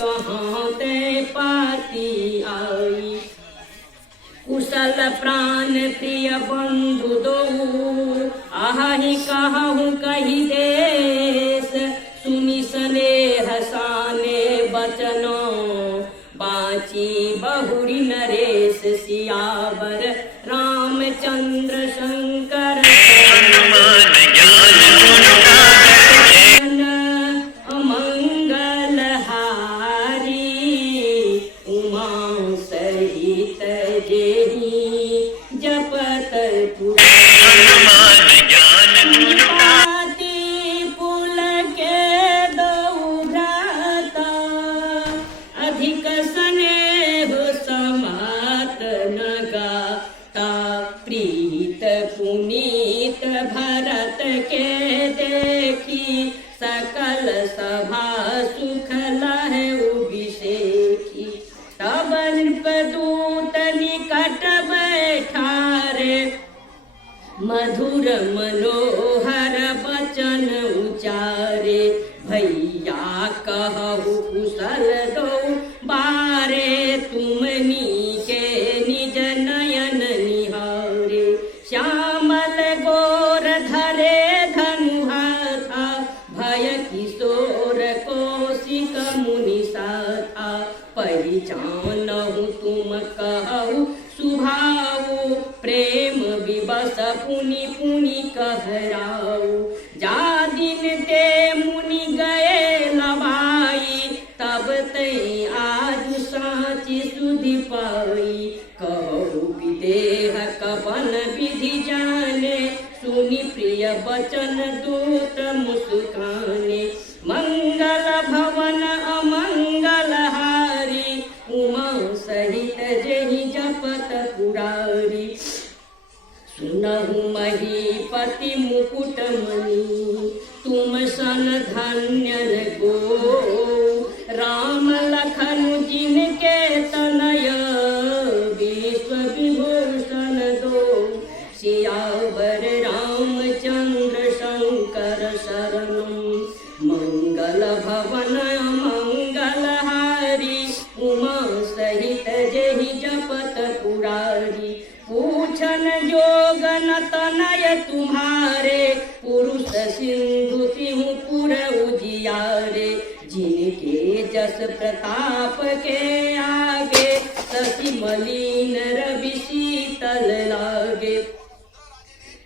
कहाँ ते पाती आई, कुशल प्राण प्रिय बंधु दो, आहि कहूँ कही देश, सुनि स्नेह साने बचनों, बाची बहुरी नरेश, सियावर रामचंद्र शंकर अमंगल हारी, उमा सहित जेहि जपत पुल के दो भ्राता, अधिक स्नेह समात न गाता, प्रीत पुनीत भरत के देखी, सकल सभा सुख लहै अभिषेकी, तब नृपदूत निकट बैठारे, मधुर मनोहर बचन उचारे, भैया कहु कुशल दो बारे, तुमनी के निज नयन निहारे, श्यामल गोर धरे धनु हाथा, भय किशोर कौशिक मुनि साथा, परिजानहु तुम कहु सुभाऊ, प्रेम विवश पुनि पुनि कहराऊ, जा दिन ते मुनि गए लवाई, तब ते आज साची सुधि पाई, कहु विदेह कवन विधि जाने, सुनि प्रिय बचन दूत मुस्काने, मंगल भवन अमंगल हारी, उमा सहित जेहि जपत पुरारी, सुनहु महीपति मुकुट मणि, तुम सन धन्य को, राम लखन जिनके तनय, विश्व विभूषण दो, सियावर रामचंद्र शंकर शरणम, मंगल भवन मंगल हारी, उमा सहित जेहि जपत पुरारी, पूछन जोग न तनय तुम्हारे, पुरुष सिंधु तिहु पुर उजियारे, जिनके जस प्रताप के आगे, शशि मलिन रवि शीतल लागे,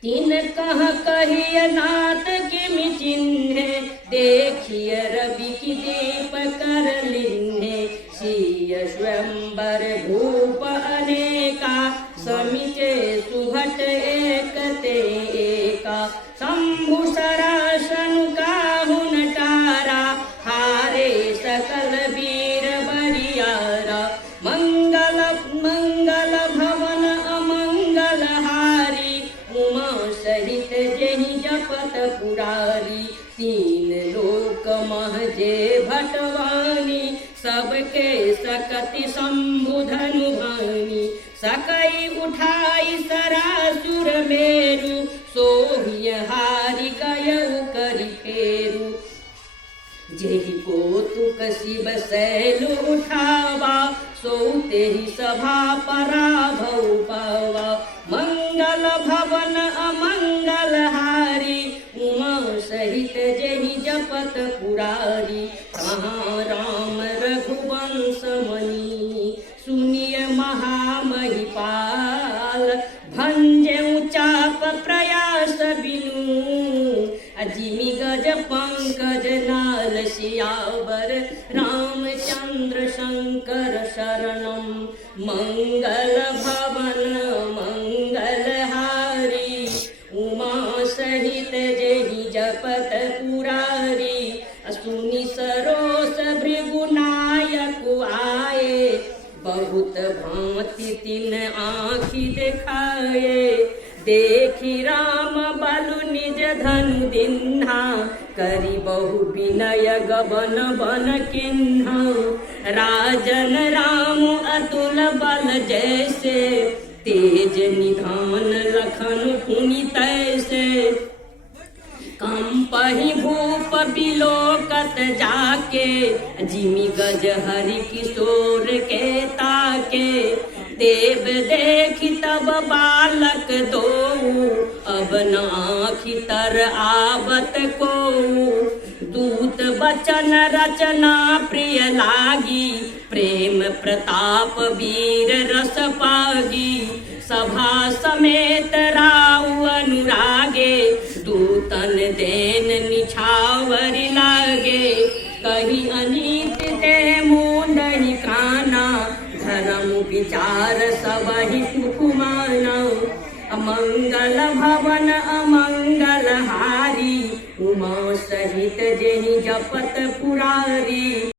तिन कह कहिय नाथ किमि चिन्हे, देखिय रवि की दीप कर लिन्हे, सिय स्वयंवर भूप अनेका, समिचे सुभट एक ते एका, शंभु सरासन काहु नटारा, हारे सकल वीर बरियारा, मंगल मंगल भवन अमंगल हारी, उमा सहित जेहि जपत पुरारी, तीन लोक महजे भटवानी, सबके सकति शंभु धनु भानी, सकई उठाई सरासुर मेरु, सोहिय हारि गयउ करि फेरु, जेहि कौतुक शिव शैल उठावा, सो तेहि सभा पराभव पावा, मंगल भवन अमंगल हारी, उमा सहित जेहि जपत पुरारी, कहाँ राम रघुवंश मणि, सुनिय महामहिपाल, भंजे चाप प्रयास बिनु, अजिमि गज पंकज नाल, सियावर रामचंद्र शंकर शरणम, मंगल भवन मंगल हारी, उमा सहित जेहि जपत पुरारी, सुनि सरोस भृगुनायक आए, बहुत भांति तिन आँखि देखाए, देखी राम बलु निज धनु दिन्हा, करी बहु विनय गबन बन किन्हा, राजन राम अतुल बल जैसे, तेज निधान लखन पुनि तैसे, कंपहि भूप बिलोकत जाके, जिमी गज हरि किशोर के ताके। देव देखी तब बालक दो, अब नाखी तर आवत को। दूत बचन रचना प्रिय लागी, प्रेम प्रताप वीर रस पागी। सभा समेत राउ अनुरागे, दूतन देन निछावरी लागे। कही अनीत ते मोंदहि काना, धर्म विचार सबहि सुकुमाना। अमंगल भवन अमंगल हारी, उमा सहित जेहि जपत पुरारी।